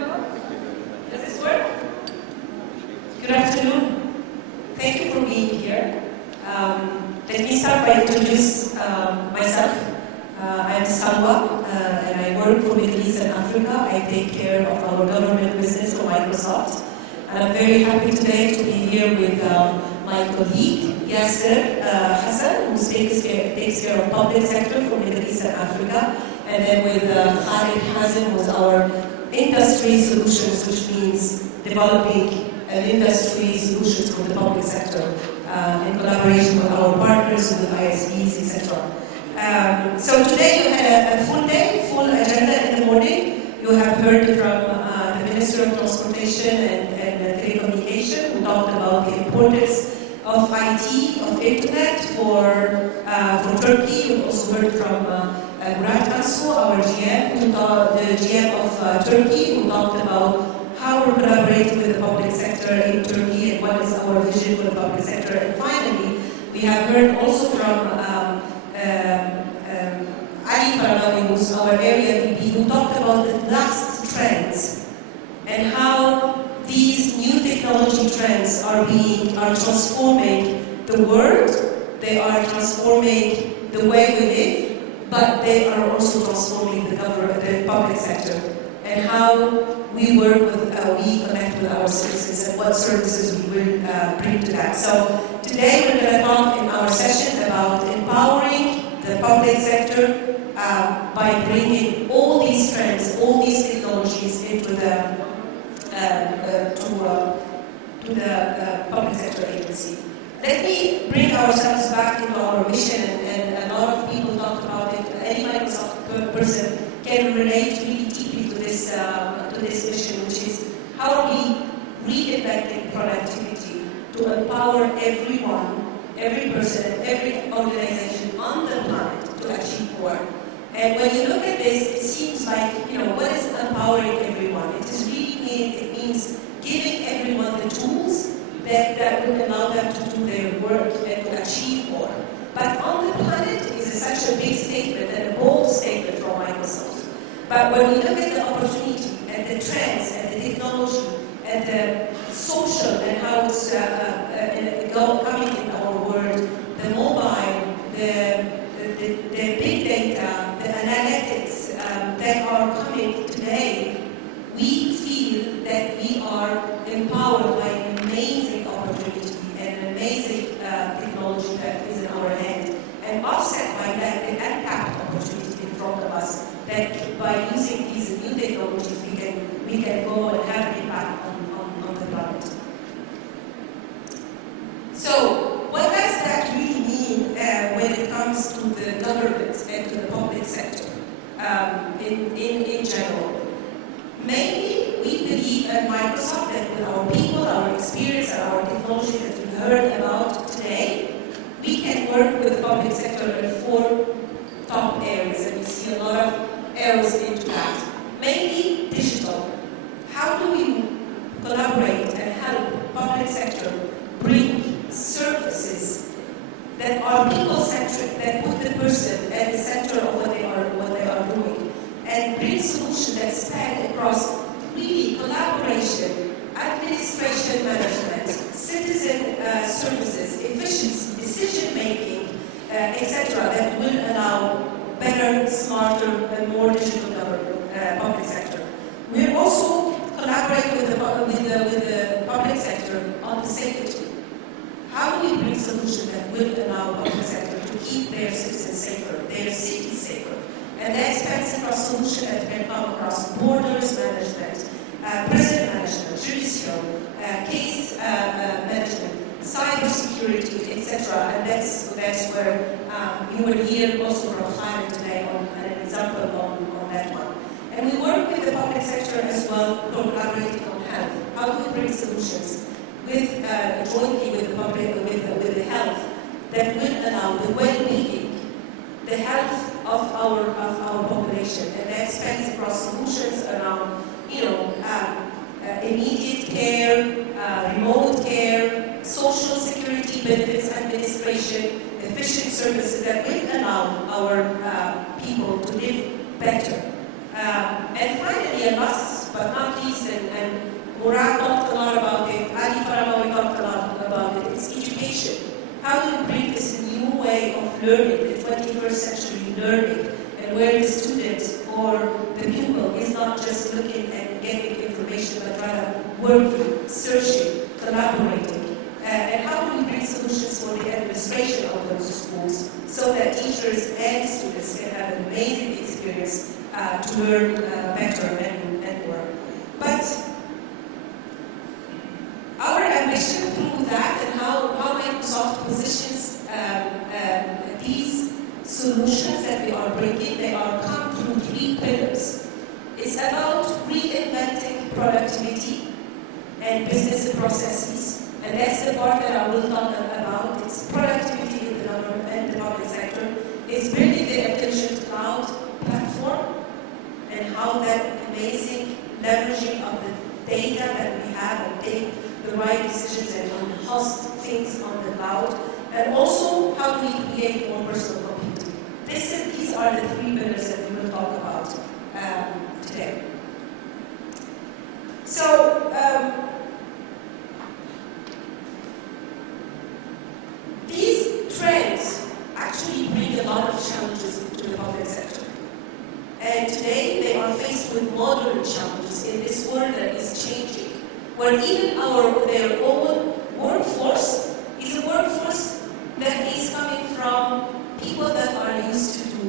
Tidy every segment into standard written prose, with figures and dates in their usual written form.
Does this work? Good afternoon. Thank you for being here. Let me start by introduce myself. I'm Salwa, and I work for Middle East and Africa. I take care of our government business for Microsoft. And I'm very happy today to be here with my colleague, Yasser Hassan, who takes care of public sector for Middle East and Africa. And then with Khalid Hazem, who's our industry solutions, which means developing an industry solutions for the public sector in collaboration with our partners, with ISVs, etc. So today you had a full day, full agenda in the morning. You have heard from the Minister of Transportation and Telecommunication, who talked about the importance of IT, of Internet for Turkey. You also heard from Üretken, our GM, the GM of Turkey, who talked about how we're collaborating with the public sector in Turkey and what is our vision for the public sector. And finally, we have heard also from Ali Faranawi, who's our area VP, who talked about the last trends and how these new technology trends are transforming the world. They are transforming the way we live, but they are also transforming the public sector, and how we work with, we connect with our citizens and what services we will bring to that. So today we're going to talk in our session about empowering the public sector by bringing all these trends, all these technologies into the public sector agency. Let me bring ourselves back into our mission, and a lot of people talked about it. Any Microsoft person can relate really deeply to this mission, which is how are we reinventing productivity to empower everyone, every person, and every organization on the planet to achieve more. And when you look at this, it seems like, what is empowering everyone? It means giving everyone the tools that will allow them to do their work and to achieve more. But on the planet is such a big statement and a bold statement from Microsoft. But when we look at the opportunity and the trends and the technology and the social and how it's coming in our world, the mobile, the big data, the analytics that are coming today, we feel that we are empowered by an amazing opportunity and an amazing technology that is in our hand, and offset by that the untapped opportunity in front of us, that by using these new technologies we can go and have an impact on the planet. So what does that really mean when it comes to the government and to the public sector in general? Mainly, we believe at Microsoft that with our people, our experience, and our technology that we heard about today, we can work with the public sector in 4 top areas, and we see a lot of areas into that. Mainly digital. How do we collaborate and help public sector bring services that are people-centric, that put the person at the center of what they are doing, and bring solutions that span across really collaboration, administration management, citizen services, efficiency, decision-making, etc., that will allow better, smarter, and more digital public sector. We're also collaborating with the public sector on the safety. How do we bring solutions that will allow public sector to keep their citizens safer, their cities safer? And that spans across solutions that can come across borders management, prison management, judicial, case management, cybersecurity, etc. And that's where you will hear also from Khalid today on an example on that one. And we work with the public sector as well, collaborating on health. How do we bring solutions jointly with the public, with the health, that will allow the well-being, the health of our population, and that spans across solutions around, immediate care, remote care, social security benefits administration, efficient services that will allow our people to live better. And finally, and last last but not least, and Murad talked a lot about it, Ali Faramawi talked a lot about it, it's education. How do you bring this new way of learning, the 21st century learning, and where the student or the pupil is not just looking and getting information, but rather working, searching, collaborating. And how do we bring solutions for the administration of those schools so that teachers and students can have an amazing experience to learn better and more. But our ambition through that and how Microsoft positions these solutions that we are bringing, they are come through 3 pillars. It's about reinventing productivity and business processes. And that's the part that I will talk about. It's productivity in the government and the public sector. It's building the intelligent cloud platform and how that amazing leveraging of the data that we have and take the right decisions and host things on the cloud. And also, how do we create more personal computing? These are the 3 pillars that we will talk about today. So, these trends actually bring a lot of challenges to the public sector. And today they are faced with modern challenges in this world that is changing, where even their own workforce is a workforce that is coming from people that are used to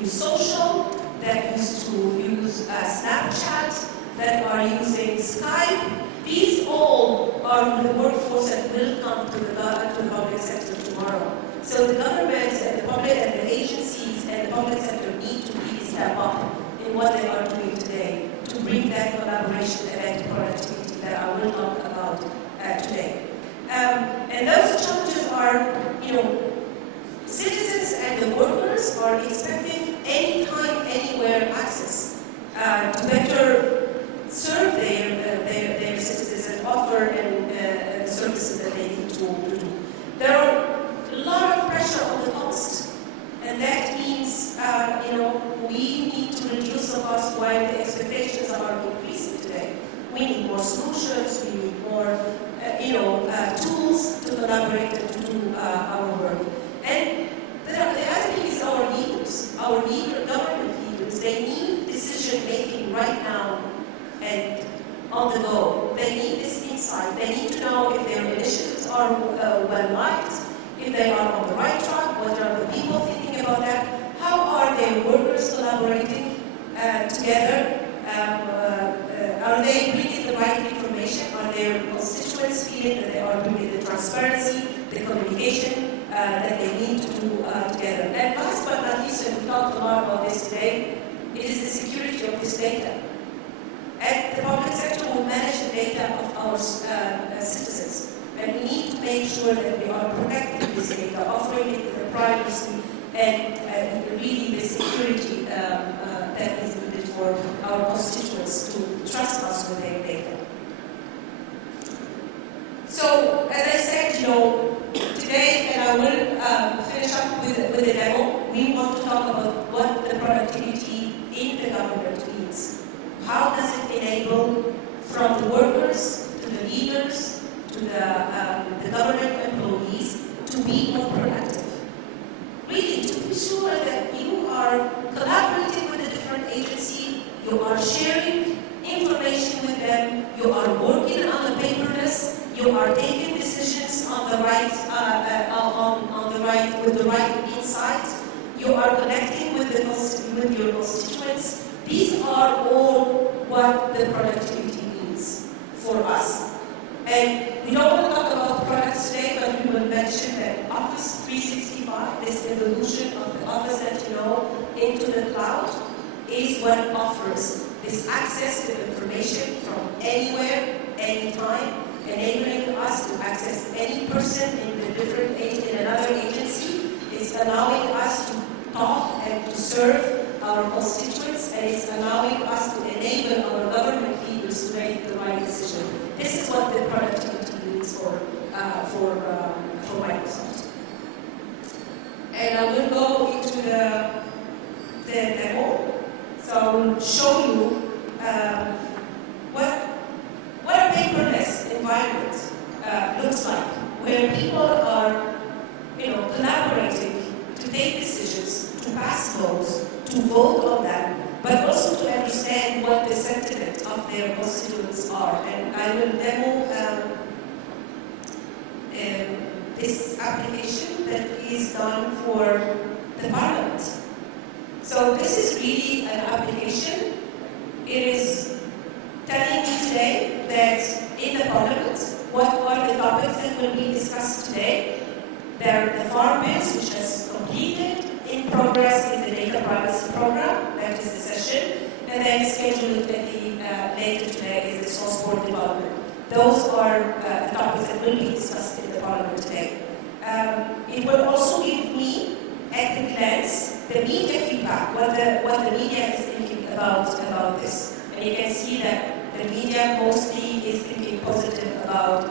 use social, that used to use Snapchat, that are using Skype. These all are the workforce that will come to the public sector tomorrow. So the governments and the public and the agencies and the public sector need to really step up in what they are doing today to bring that collaboration and productivity that I will talk about today. And those challenges are, citizens and the workers are expecting anytime, anywhere access to better serve their citizens and offer and services that they need to do. There are a lot of pressure on the cost, and that means we need to reduce the cost while the expectations are increasing today. We need more solutions, we need more tools to collaborate and to do our work. And the other thing is our government leaders, they need decision making right now and on the go. They need this insight. They need to know if their initiatives are well liked, if they are on the right track, what are the people thinking about that, how are their workers collaborating together, are they bringing the right information, are their constituents feeling that they are bringing the transparency, the communication that they need to do together. And last but not least, and we talked a lot about this today, it is the security of this data. And the public sector will manage the data of our citizens. And we need to make sure that we are protecting this data, offering it the privacy and really the security that is needed for our constituents to trust us with their data. So, as I said, today, and I will finish up with a demo, we want to talk about what the productivity in the government means. How does it enable from the workers to the leaders to the government employees to be more productive? Really, to be sure that you are collaborating with a different agency, you are sharing information with them, you are working on the paperless, you are taking decisions on the right, with the right insight, you are connecting with your constituents. These are all what the productivity means for us. And we don't want to talk about products today, but we will mention that Office 365, this evolution of the Office that into the cloud, is what offers this access to information from anywhere, anytime, enabling us to access any person in another agency. It's allowing us to talk and to serve our constituents, and it's allowing us to enable our government leaders to make the right decision. This is what the productivity means for Microsoft. And I will go into the demo. So I will show you looks like, where people are, collaborating to take decisions, to pass laws, to vote on them, but also to understand what the sentiment of their constituents are. And I will demo this application that is done for the Parliament. So this is really an application. It is telling you today that in the Parliament, what are the topics that will be discussed today. There are the farm bills, which has completed. In progress is the data privacy program, that is the session. And then scheduled later today is the source code development. Those are the topics that will be discussed in the Parliament today. It will also give me, at a glance, the media feedback, what the media is thinking about this. And you can see that the media mostly is thinking positive about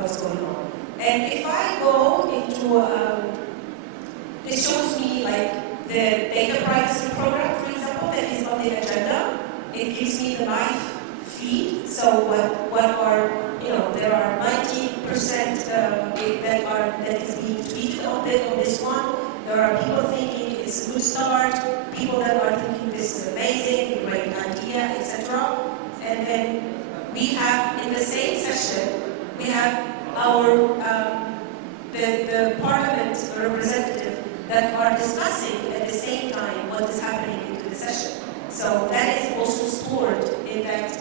what's going on. And if I go into, this shows me like the data privacy program, for example, that is on the agenda. It gives me the live feed. So what are, there are 90% that is being tweeted on this one. There are people thinking it's a good start, people that are thinking this is amazing, great idea, etc. And then we have, in the same session, we have our, the Parliament representative that are discussing at the same time what is happening into the session. So that is also stored in that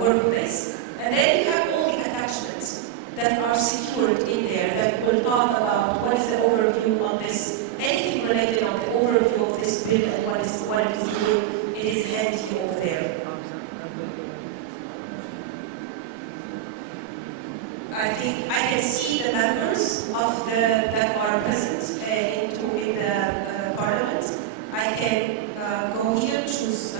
workplace. And then you have all the attachments that are secured in there that will talk about what is the overview on this, anything related on the overview of this bill and what it is doing. It is handy over there. I think I can see the members of that are present in the Parliament. I can go here, choose.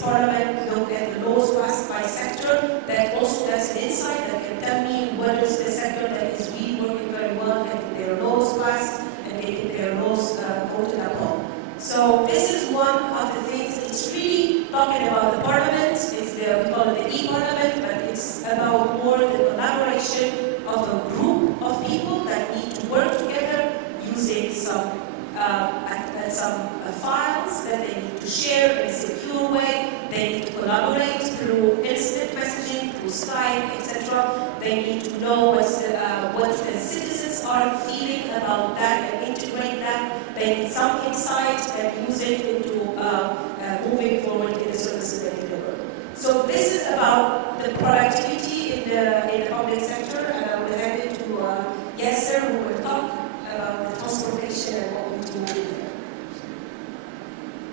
Parliament look at the laws passed by sector, that also that's an insight that can tell me what So this is one of the things. It's really talking about the parliament. We call it the e-parliament, but it's about more the collaboration of a group of people that need to work together using some files that they need to share in a secure way. They need to collaborate through instant messaging, through Skype, etc. They need to know what the citizens are feeling about that and integrate that. They need some insight and use it into moving forward in the services they deliver. So this is about the productivity in the public